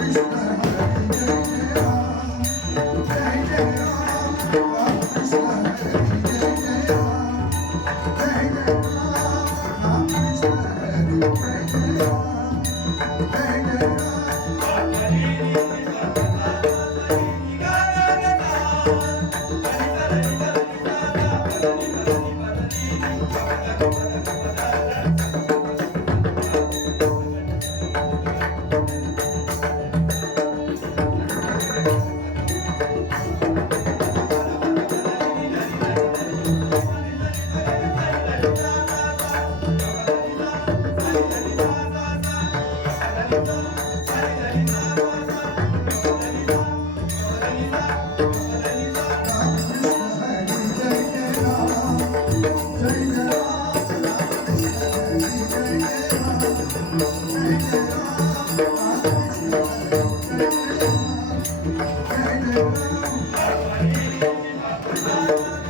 Christmas. Thank you.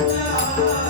Música